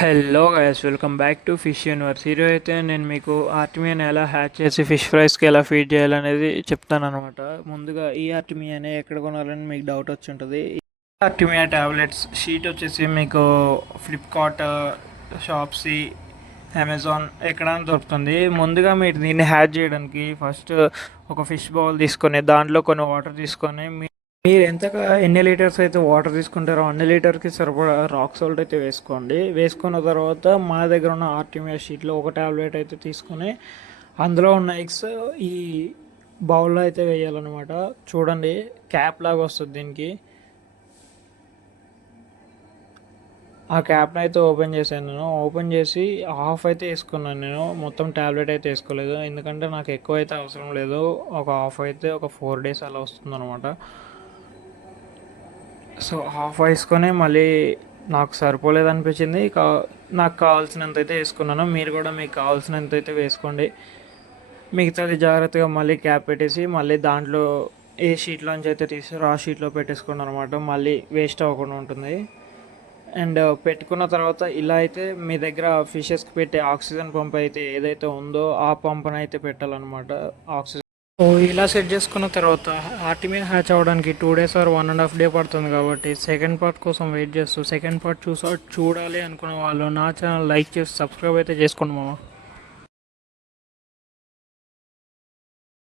Hello guys, welcome back to fish universe. ఈరోజు అయితే నేను మీకు ఆర్టిమియాని ఎలా హ్యాచ్ చేసి ఫిష్ ఫ్రైస్కి ఎలా ఫీడ్ చేయాలనేది చెప్తాను అనమాట. ముందుగా ఈ ఆర్టిమియాని ఎక్కడ కొనాలని మీకు డౌట్ వచ్చి ఉంటుంది. ఆర్టిమియా ట్యాబ్లెట్స్ షీట్ వచ్చేసి మీకు ఫ్లిప్కార్ట్, షాప్సీ, అమెజాన్ ఎక్కడైనా దొరుకుతుంది. ముందుగా మీరు దీన్ని హ్యాచ్ చేయడానికి ఫస్ట్ ఒక ఫిష్ బౌల్ తీసుకొని దాంట్లో కొన్ని వాటర్ తీసుకొని మీరు ఎన్ని లీటర్స్ అయితే వాటర్ తీసుకుంటారో అన్ని లీటర్కి సరిపడా రాక్ సాల్ట్ అయితే వేసుకోండి. వేసుకున్న తర్వాత మా దగ్గర ఉన్న ఆర్టిమియా షీట్లో ఒక ట్యాబ్లెట్ అయితే తీసుకొని అందులో ఉన్న ఎగ్స్ ఈ బౌల్లో అయితే వేయాలన్నమాట. చూడండి, క్యాప్ లాగా వస్తుంది దీనికి. ఆ క్యాప్ని అయితే ఓపెన్ చేశాను. నేను ఓపెన్ చేసి హాఫ్ అయితే వేసుకున్నాను. నేను మొత్తం ట్యాబ్లెట్ అయితే వేసుకోలేదు, ఎందుకంటే నాకు ఎక్కువ అయితే అవసరం లేదు. ఒక హాఫ్ అయితే ఒక 4 days అలా వస్తుంది అనమాట. సో హాఫ్ వేసుకొని మళ్ళీ నాకు సరిపోలేదు అనిపించింది. నాకు కావాల్సినంత అయితే వేసుకున్నాను. మీరు కూడా మీకు కావాల్సినంత అయితే వేసుకోండి. మిగతాది జాగ్రత్తగా మళ్ళీ క్యాప్ పెట్టేసి మళ్ళీ దాంట్లో ఏ షీట్లోంచి అయితే తీసారో ఆ షీట్లో పెట్టేసుకోండి అనమాట. మళ్ళీ వేస్ట్ అవ్వకుండా ఉంటుంది. అండ్ పెట్టుకున్న తర్వాత ఇలా అయితే మీ దగ్గర ఫిషెస్కి పెట్టే ఆక్సిజన్ పంప్ అయితే ఏదైతే ఉందో ఆ పంప్ని అయితే పెట్టాలన్నమాట. ఆక్సిజన్ ఇలా సెట్ చేసుకున్న తర్వాత ఆర్టిమియా హ్యాచ్ అవ్వడానికి 2 days ఆర్ 1.5 day పడుతుంది. కాబట్టి సెకండ్ పార్ట్ కోసం వెయిట్ చేస్తూ సెకండ్ పార్ట్ చూడాలి అనుకున్న వాళ్ళు నా ఛానల్ లైక్ చేసి సబ్స్క్రైబ్ అయితే చేసుకోండి మామ.